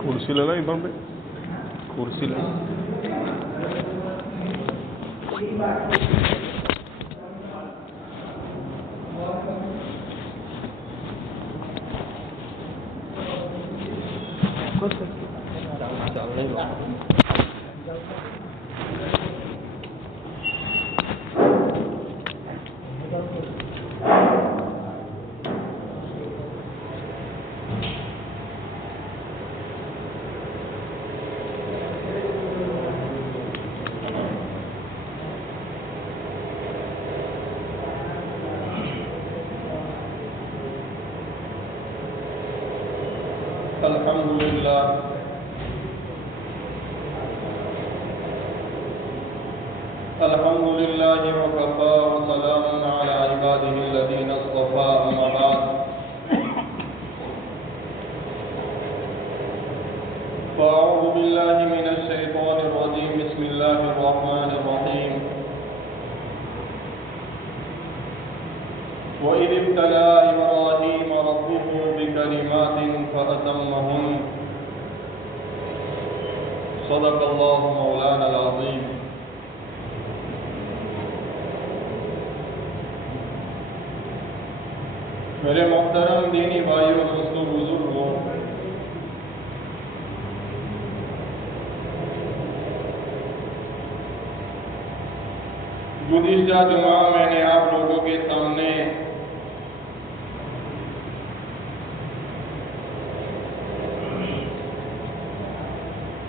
کرسی لے لا امام بھائی، کرسی لے الحمد لله وكفى وسلام على عباده الذين اصطفى أما بعد فأعوذ بالله من الشيطان الرجيم بسم الله الرحمن الرحيم وإذ ابتلى إبراهيم ربه بكلمات فأتمهن صدق الله مولانا العظيم. میرے محترم دینی بھائیوں، دوستوں، بزرگوں، گزشتہ جمعہ میں نے آپ لوگوں کے سامنے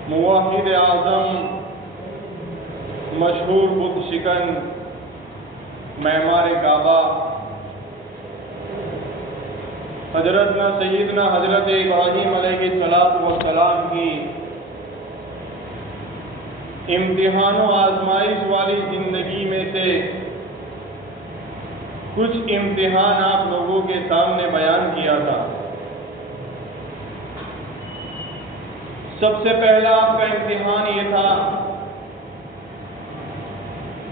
موحد اعظم مشہور بت شکن معمار کعبہ سیدنا حضرت ابراہیم علیہ السلام کی امتحان و آزمائش والی زندگی میں سے کچھ امتحان آپ لوگوں کے سامنے بیان کیا تھا. سب سے پہلا آپ کا امتحان یہ تھا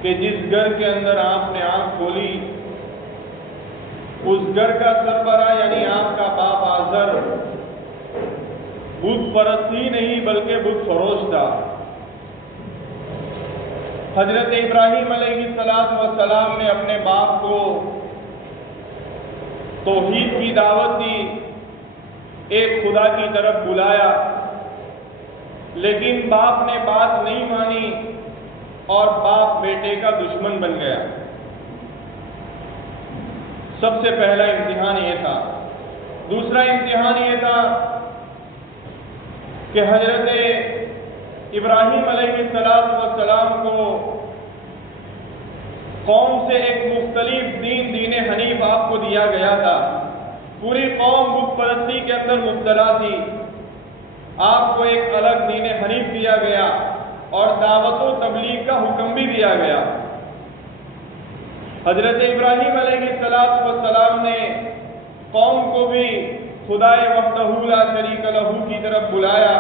کہ جس گھر کے اندر آپ نے آنکھ کھولی اس گھر کا سربراہ یعنی آپ کا باپ آزر بت پرست ہی نہیں بلکہ بت فروش تھا. حضرت ابراہیم علیہ السلام نے اپنے باپ کو توحید کی دعوت دی، ایک خدا کی طرف بلایا، لیکن باپ نے بات نہیں مانی اور باپ بیٹے کا دشمن بن گیا. سب سے پہلا امتحان یہ تھا. دوسرا امتحان یہ تھا کہ حضرت ابراہیم علیہ السلام کو قوم سے ایک مختلف دین حنیف آپ کو دیا گیا تھا. پوری قوم بت پرستی کے اندر مبتلا تھی. آپ کو ایک الگ دین حنیف دیا گیا اور دعوت و تبلیغ کا حکم بھی دیا گیا. حضرت ابراہیم علیہ السلام نے قوم کو بھی خدائے وحدہ لا شریک لہ کی طرف بلایا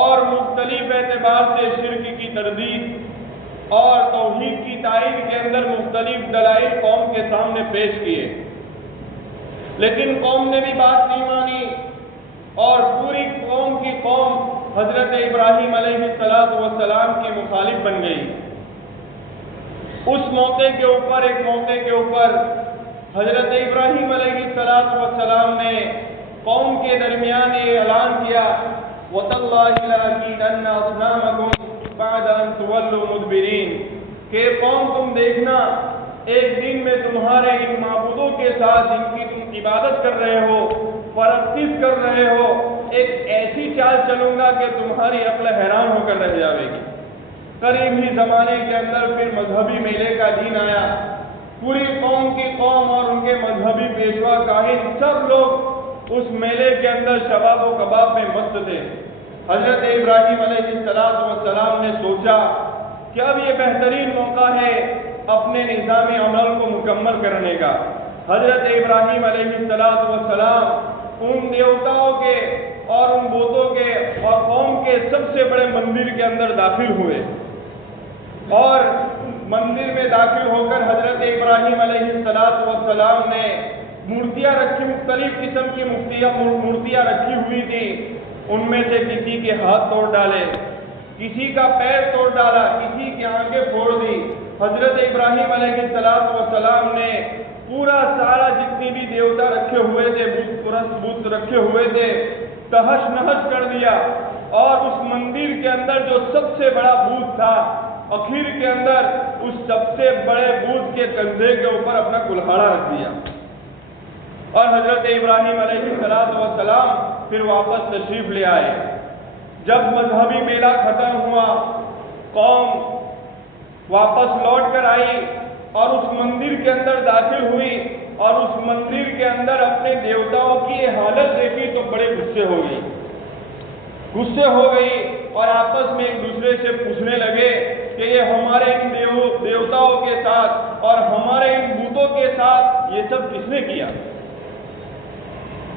اور مختلف اعتبار سے شرک کی تردید اور توحید کی تائید کے اندر مختلف دلائل قوم کے سامنے پیش کیے، لیکن قوم نے بھی بات نہیں مانی اور پوری قوم کی قوم حضرت ابراہیم علیہ السلام کی مخالف بن گئی. اس موقع کے اوپر حضرت ابراہیم علیہ السلام نے قوم کے درمیان یہ اعلان کیا وَتَاللَّهِ لَأَكِيدَنَّ أَصْنَامَكُمْ بَعْدَ أَن تُوَلُّوا مُدْبِرِينَ کہ قوم تم دیکھنا ایک دن میں تمہارے ان معبودوں کے ساتھ جن کی تم عبادت کر رہے ہو، پرستش کر رہے ہو، ایک ایسی چال چلوں گا کہ تمہاری عقل حیران ہو کر رہ جاوے گی. قریب ہی زمانے کے اندر پھر مذہبی میلے کا دن آیا. پوری قوم کی قوم اور ان کے مذہبی پیشوا کاہن سب لوگ اس میلے کے اندر شباب و کباب میں مست تھے. حضرت ابراہیم علیہ السلام نے سوچا کہ اب یہ بہترین موقع ہے اپنے نظام عمل کو مکمل کرنے کا۔ حضرت ابراہیم علیہ السلام ان دیوتاؤں کے اور ان بتوں کے اور قوم کے سب سے بڑے مندر کے اندر داخل ہوئے، اور مندر میں داخل ہو کر حضرت ابراہیم علیہ السلام نے مورتیاں رکھی، مختلف قسم کی مورتیاں رکھی ہوئی تھی۔ ان میں سے کسی کے ہاتھ توڑ ڈالے، کسی کا پیر توڑ ڈالا، کسی کی آنکھیں پھوڑ دی۔ حضرت ابراہیم علیہ السلام نے پورا سارا جتنی بھی دیوتا رکھے ہوئے تھے، بت رکھے ہوئے تھے، تہش نہش کر دیا، اور اس مندر کے اندر جو سب سے بڑا بت تھا، اخیر کے اندر اس سب سے بڑے بت کے کندھے کے اوپر اپنا کلہاڑا رکھ دیا، اور حضرت ابراہیم علیہ السلام پھر واپس تشریف لے آئے۔ جب مذہبی میلہ ختم ہوا، قوم واپس لوٹ کر آئی اور اس مندر کے اندر داخل ہوئی، اور اس مندر کے اندر اپنے دیوتاؤں کی حالت دیکھی تو بڑے غصے ہو گئی، اور آپس میں ایک دوسرے سے پوچھنے لگے کہ یہ ہمارے ان دیوتاؤں کے ساتھ اور ہمارے ان بتوں کے ساتھ یہ سب کس نے کیا؟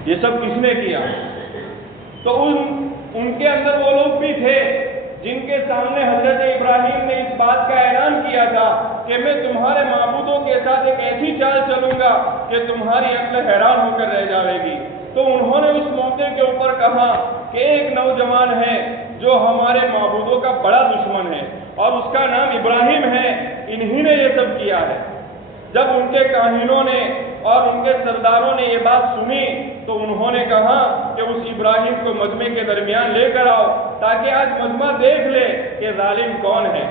یہ سب کس نے کیا؟ تو ان کے اندر وہ لوگ بھی تھے جن کے سامنے حضرت ابراہیم نے اس بات کا اعلان کیا تھا کہ میں تمہارے معبودوں کے ساتھ ایک ایسی چال چلوں گا کہ تمہاری عقل حیران ہو کر رہ جائے گی۔ تو انہوں نے اس موقع کے اوپر کہا کہ ایک نوجوان ہے جو ہمارے معبودوں کا بڑا دشمن ہے، اور اس کا نام ابراہیم ہے، انہی نے یہ سب کیا ہے۔ جب ان کے کاہنوں نے اور ان کے سرداروں نے یہ بات سنی تو انہوں نے کہا کہ اس ابراہیم کو مجمع کے درمیان لے کر آؤ تاکہ آج مجمع دیکھ لے کہ ظالم کون ہے۔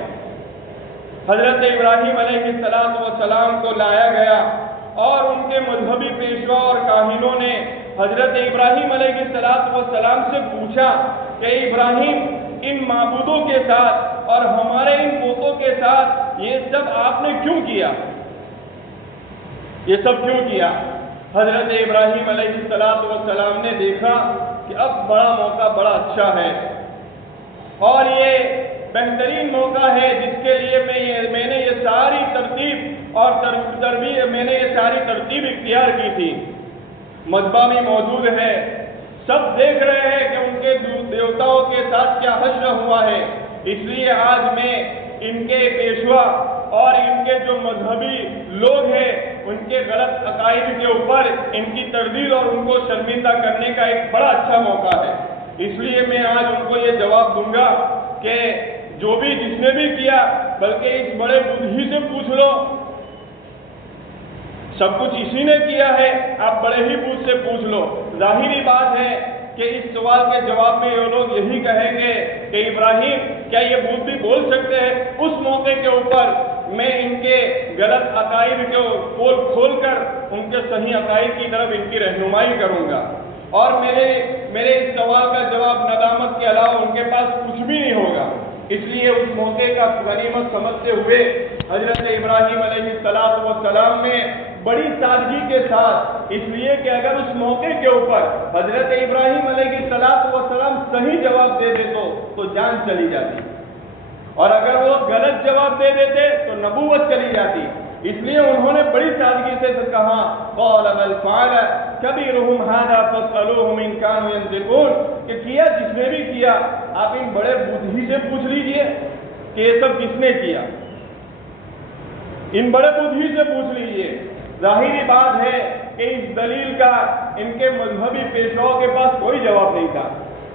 حضرت ابراہیم علیہ السلام کو لایا گیا، اور ان کے مذہبی پیشوا اور کاہنوں نے حضرت ابراہیم علیہ السلام سے پوچھا کہ ابراہیم، ان معبودوں کے ساتھ اور ہمارے ان بتوں کے ساتھ یہ سب آپ نے کیوں کیا؟ یہ سب کیوں کیا؟ حضرت ابراہیم علیہ السلام نے دیکھا کہ اب بڑا موقع بڑا اچھا ہے، اور یہ بہترین موقع ہے جس کے لیے میں نے یہ ساری ترتیب اور میں نے یہ ساری ترتیب اختیار کی تھی۔ مذہب بھی موجود ہے، سب دیکھ رہے ہیں کہ ان کے دیوتاؤں کے ساتھ کیا حشر ہوا ہے، اس لیے آج میں ان کے پیشوا اور ان کے جو مذہبی لوگ ہیں ان کے غلط عقائد کے اوپر ان کی تردید اور ان کو شرمندہ کرنے کا ایک بڑا اچھا موقع ہے۔ اس لیے میں آج ان کو یہ جواب دوں گا کہ جو بھی جس نے بھی کیا، بلکہ اس بڑے بدھ ہی سے پوچھ لو، سب کچھ اسی نے کیا ہے، آپ بڑے ہی بدھ سے پوچھ لو۔ ظاہری بات ہے کہ اس سوال کے جواب میں یہ لوگ یہی کہیں گے کہ ابراہیم، کیا یہ بدھ بھی بول سکتے ہیں؟ اس موقع کے اوپر میں ان کے غلط عقائد کو پول کھول کر ان کے صحیح عقائد کی طرف ان کی رہنمائی کروں گا، اور میرے اس سوال کا جواب ندامت کے علاوہ ان کے پاس کچھ بھی نہیں ہوگا۔ اس لیے اس موقع کا غنیمت سمجھتے ہوئے حضرت ابراہیم علیہ السلام نے بڑی سادگی کے ساتھ، اس لیے کہ اگر اس موقع کے اوپر حضرت ابراہیم علیہ السلام صحیح جواب دے دے تو جان چلی جاتی، اور اگر وہ غلط جواب دے دیتے تو نبوت چلی جاتی۔ اس لیے انہوں نے بڑی سادگی سے کہا قال بل فعل کبیرہم ھذا فاسألوہم ان کانوا ینطقون، کہ کیا جس نے بھی کیا، آپ ان بڑے بدھی سے پوچھ لیجئے کہ یہ سب کس نے کیا، ان بڑے بدھی سے پوچھ لیجئے۔ ظاہری بات ہے کہ اس دلیل کا ان کے مذہبی پیشواؤں کے پاس کوئی جواب نہیں تھا۔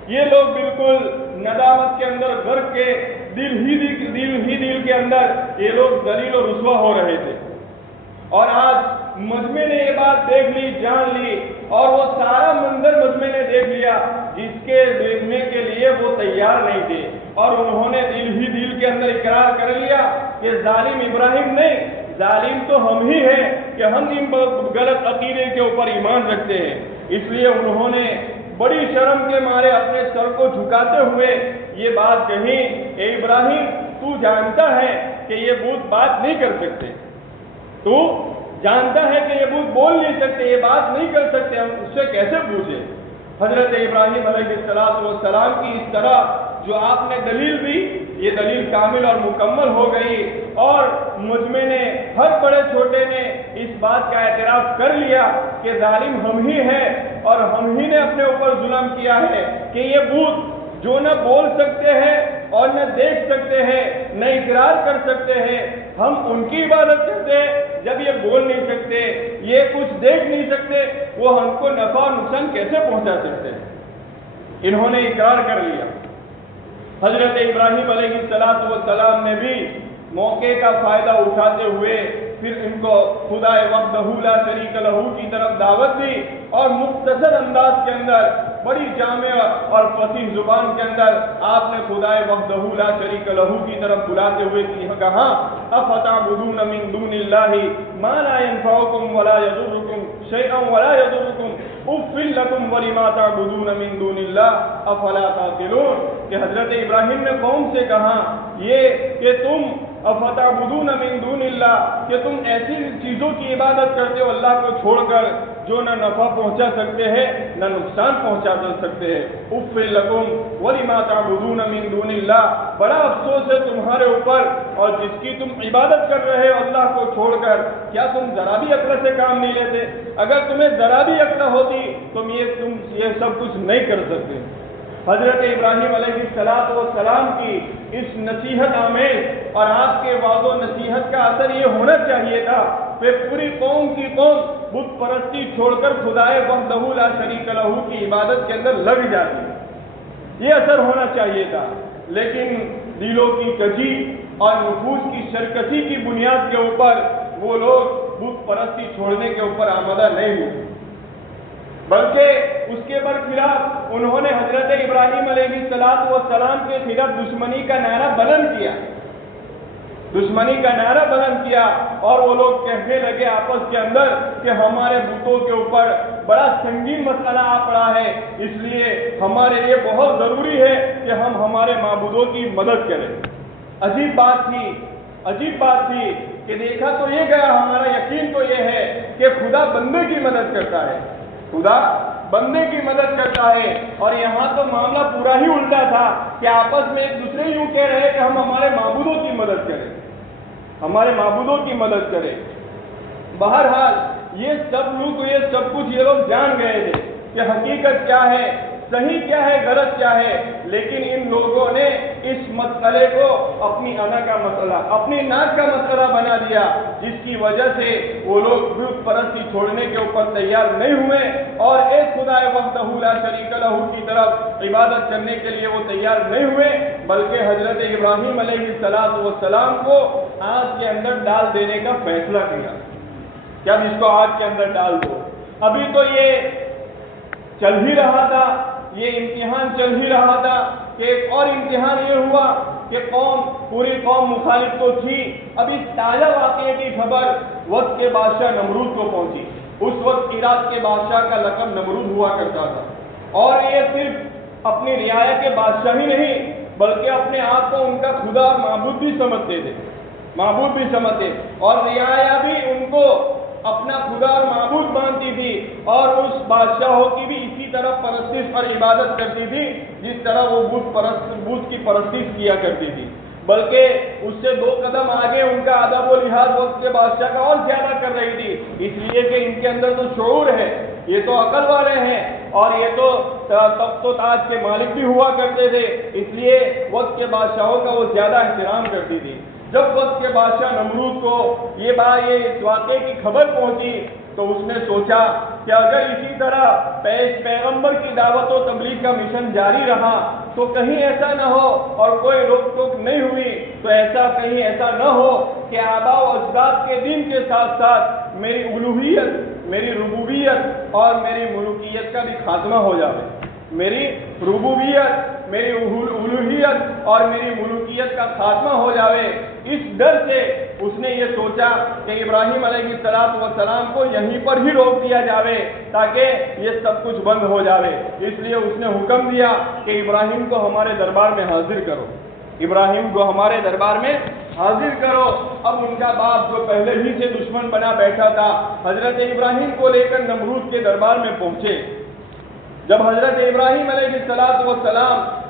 یہ لوگ بالکل ندامت کے اندر غرق کے دل ہی کے اندر یہ لوگ ذلیل و رسوا ہو رہے تھے، اور آج مجمع نے یہ بات دیکھ لی، جان لی، اور وہ سارا منظر مجمع نے دیکھ لیا جس کے دیکھنے کے لیے وہ تیار نہیں تھے، اور انہوں نے دل کے اندر اقرار کر لیا کہ ظالم ابراہیم نہیں، ظالم تو ہم ہی ہیں کہ ہم ان غلط عقیدے کے اوپر ایمان رکھتے ہیں۔ اس لیے انہوں نے بڑی شرم کے مارے اپنے سر کو جھکاتے ہوئے یہ بات کہی، اے ابراہیم، تو جانتا ہے کہ یہ بت بات نہیں کر سکتے، تو جانتا ہے کہ یہ بت بول نہیں سکتے، یہ بات نہیں کر سکتے، ہم اس سے کیسے پوچھیں؟ حضرت ابراہیم علیہ السلام کی اس طرح جو آپ نے دلیل دی یہ دلیل کامل اور مکمل ہو گئی، اور مجمع نے، ہر بڑے چھوٹے نے اس بات کا اعتراف کر لیا کہ ظالم ہم ہی ہیں اور ہم ہی نے اپنے اوپر ظلم کیا ہے کہ یہ بت جو نہ بول سکتے ہیں اور نہ دیکھ سکتے ہیں، نہ اقرار کر سکتے ہیں، ہم ان کی عبادت کرتے ہیں۔ جب یہ بول نہیں سکتے، یہ کچھ دیکھ نہیں سکتے، وہ ہم کو نفع اور نقصان کیسے پہنچا سکتے ہیں؟ انہوں نے اقرار کر لیا۔ حضرت ابراہیم علیہ السلام نے بھی موقع کا فائدہ اٹھاتے ہوئے پھر ان کو خدا وحدہ لا شریک لہ کی طرف دعوت دی، اور مختصر انداز کے اندر، بڑی جامع اور فصیح زبان کے اندر آپ نے خدا وحدہ لا شریک لہ کی طرف بلاتے ہوئے کہا افتعبدون من دون اللہ ما لا ينفعکم ولا یضرکم شیئا ولا یضرکم اف لکم ولما تعبدون من دون اللہ افلا تعقلون، کہ حضرت ابراہیم نے قوم سے کہا یہ کہ تم افتعبدون من دون اللہ، کہ تم ایسی چیزوں کی عبادت کرتے ہو اللہ کو چھوڑ کر جو نہ نفع پہنچا سکتے ہیں نہ نقصان پہنچا سکتے ہیں۔ اف لکم ولما تعبدون من دون اللہ، بڑا افسوس ہے تمہارے اوپر، اور جس کی تم عبادت کر رہے ہو اللہ کو چھوڑ کر، کیا تم ذرا بھی عقل سے کام نہیں لیتے؟ اگر تمہیں ذرا بھی عقل ہوتی تم یہ سب کچھ نہیں کر سکتے۔ حضرت ابراہیم علیہ السلام کی اس نصیحت آمیز اور آپ کے وعظ و نصیحت کا اثر یہ ہونا چاہیے تھا کہ پوری قوم کی قوم بت پرستی چھوڑ کر خدائے وحدہ لا شریک لہ کی عبادت کے اندر لگ جاتی، یہ اثر ہونا چاہیے تھا، لیکن دلوں کی کجی اور نفوس کی شرکتی کی بنیاد کے اوپر وہ لوگ بت پرستی چھوڑنے کے اوپر آمادہ نہیں ہوئے، بلکہ اس کے برخلاف انہوں نے حضرت ابراہیم علیہ السلام کے خلاف دشمنی کا نعرہ بلند کیا، دشمنی کا نعرہ بلند کیا، اور وہ لوگ کہنے لگے آپس کے اندر کہ ہمارے بتوں کے اوپر بڑا سنگین مسئلہ آ پڑا ہے، اس لیے ہمارے لیے بہت ضروری ہے کہ ہم ہمارے معبودوں کی مدد کریں۔ عجیب بات تھی کہ دیکھا تو یہ گیا، ہمارا یقین تو یہ ہے کہ خدا بندے کی مدد کرتا ہے، خدا بندے کی مدد کرتا ہے، اور یہاں تو معاملہ پورا ہی الٹا تھا کہ آپس میں ایک دوسرے یوں کہہ رہے کہ ہم ہمارے معبودوں کی مدد کریں، ہمارے معبودوں کی مدد کریں۔ بہرحال یہ سب کچھ یہ لوگ جان گئے تھے کہ حقیقت کیا ہے، صحیح کیا ہے، غلط کیا ہے، لیکن ان لوگوں نے اس مسئلے کو اپنی انا کا مسئلہ، اپنی ناک کا مسئلہ بنا دیا، جس کی وجہ سے وہ لوگ بت پرستی چھوڑنے کے اوپر تیار نہیں ہوئے، اور ایک خدا وحدہ لا شریک لہ کی طرف عبادت کرنے کے لیے وہ تیار نہیں ہوئے، بلکہ حضرت ابراہیم علیہ السلام کو آگ کے اندر ڈال دینے کا فیصلہ کیا کہ اب اس کو آگ کے اندر ڈال دو۔ ابھی تو یہ چل ہی رہا تھا، یہ امتحان چل ہی رہا تھا کہ ایک اور امتحان یہ ہوا کہ پوری قوم مخالف تو تھی، اب اس تازہ واقعے کی خبر وقت کے بادشاہ نمرود کو پہنچی۔ اس وقت عراق کے بادشاہ کا لقب نمرود ہوا کرتا تھا، اور یہ صرف اپنی رعایا کے بادشاہ ہی نہیں بلکہ اپنے آپ کو ان کا خدا اور معبود بھی سمجھتے، اور رعایا بھی ان کو اپنا خدا اور معبود مانتی تھی، اور اس بادشاہوں کی بھی اسی طرح پرستش اور عبادت کرتی تھی جس طرح وہ بت کی پرستش کیا کرتی تھی، بلکہ اس سے 2 قدم آگے ان کا ادب و لحاظ وقت کے بادشاہ کا اور زیادہ کر رہی تھی، اس لیے کہ ان کے اندر تو شعور ہے، یہ تو عقل والے ہیں، اور یہ تو تخت و تاج کے مالک بھی ہوا کرتے تھے، اس لیے وقت کے بادشاہوں کا وہ زیادہ احترام کرتی تھی۔ جب وقت کے بادشاہ نمرود کو یہ اس واقعے کی خبر پہنچی تو اس نے سوچا کہ اگر اسی طرح پیغمبر کی دعوت و تبلیغ کا مشن جاری رہا تو کہیں ایسا نہ ہو، اور کوئی روک ٹوک نہیں ہوئی تو کہیں ایسا نہ ہو کہ آباء و اجداد کے دین کے ساتھ ساتھ میری الوہیت، میری ربوبیت اور میری ملوکیت کا بھی خاتمہ ہو جائے، میری ربوبیت، میری الوہیت اور میری ملوکیت کا خاتمہ ہو جاوے۔ اس ڈر سے اس نے یہ سوچا کہ ابراہیم علیہ السلام کو یہیں پر ہی روک دیا جاوے تاکہ یہ سب کچھ بند ہو جاوے۔ اس لیے اس نے حکم دیا کہ ابراہیم کو ہمارے دربار میں حاضر کرو، ابراہیم کو ہمارے دربار میں حاضر کرو۔ اب ان کا باپ جو پہلے ہی سے دشمن بنا بیٹھا تھا حضرت ابراہیم کو لے کر نمرود کے دربار میں پہنچے۔ جب حضرت ابراہیم علیہ السلام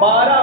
12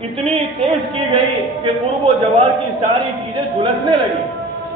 اتنی تیز کی گئی کہ قرب و جوار کی ساری چیزیں جھلسنے لگی،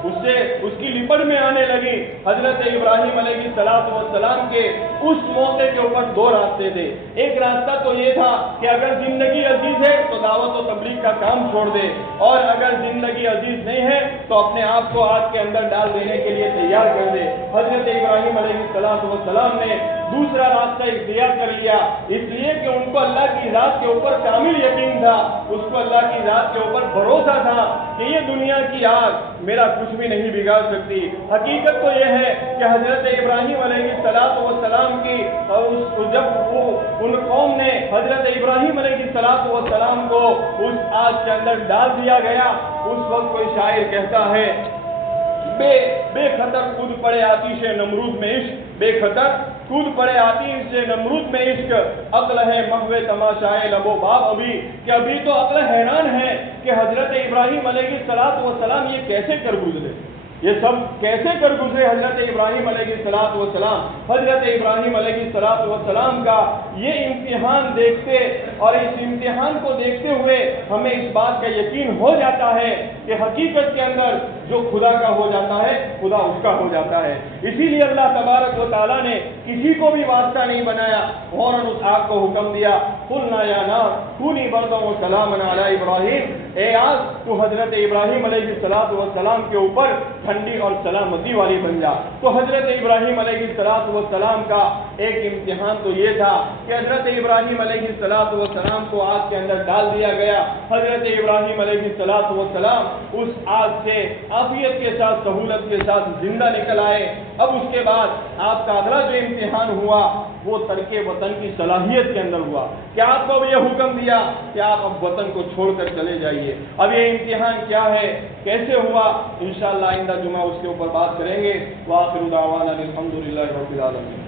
اس کی لپٹ میں آنے لگی۔ حضرت ابراہیم علیہ السلام کے اس موقع کے اوپر دو راستے تھے۔ ایک راستہ تو یہ تھا کہ اگر زندگی عزیز ہے تو دعوت و تبلیغ کا کام چھوڑ دے، اور اگر زندگی عزیز نہیں ہے تو اپنے آپ کو آگ کے اندر ڈال دینے کے لیے تیار کر دے۔ حضرت ابراہیم علیہ السلام نے دوسرا راستہ اختیار کر لیا، اس لیے کہ ان کو اللہ کی ذات کے اوپر کامل یقین تھا، اس کو اللہ کی ذات کے اوپر بھروسہ تھا کہ یہ دنیا کی آگ میرا کچھ بھی نہیں بگاڑ سکتی۔ حقیقت تو یہ ہے کہ حضرت ابراہیم علیہ السلام کی جب ان قوم نے حضرت ابراہیم علیہ السلام کو اس آگ کے اندر ڈال دیا گیا، اس وقت کوئی شاعر کہتا ہے بے خطر کود پڑے آتش نمرود میں عشق، بے خطر کود پڑے آتش نمرود میں عشق، عقل ہے محو تماشائے لب و باب ابھی، کہ ابھی تو عقل حیران ہے کہ حضرت ابراہیم علیہ السلام یہ کیسے کر گزرے، یہ سب کیسے کر گزرے حضرت ابراہیم علیہ السلام۔ حضرت ابراہیم علیہ السلام کا یہ امتحان دیکھتے اور اس امتحان کو دیکھتے ہوئے ہمیں اس بات کا یقین ہو جاتا ہے کہ حقیقت کے اندر جو خدا کا ہو جاتا ہے خدا اس کا ہو جاتا ہے۔ اسی لیے اللہ تبارک و تعالیٰ نے کسی کو بھی واسطہ نہیں بنایا، فوراً اس آگ کو حکم دیا، قلنا یا نار کونی بردا و سلاما علی ابراہیم، اے آگ تو حضرت ابراہیم علیہ السلام کے اوپر ٹھنڈی اور سلامتی والی بن جا۔ تو حضرت ابراہیم علیہ السلام کا ایک امتحان تو یہ تھا کہ حضرت ابراہیم علیہ السلام کو آگ کے اندر ڈال دیا گیا۔ حضرت ابراہیم علیہ السلام اس آگ سے عافیت کے ساتھ سہولت کے ساتھ زندہ نکل آئے۔ اب اس کے بعد آپ کا اگلا جو امتحان ہوا وہ ترک وطن کی صلاحیت کے اندر ہوا کہ آپ کو یہ حکم دیا کہ آپ اب وطن کو چھوڑ کر چلے جائیے۔ اب یہ امتحان کیا ہے، کیسے ہوا، انشاءاللہ آئندہ جمعہ اس کے اوپر بات کریں گے۔ وآخر دعوانا الحمدللہ رب العالمین۔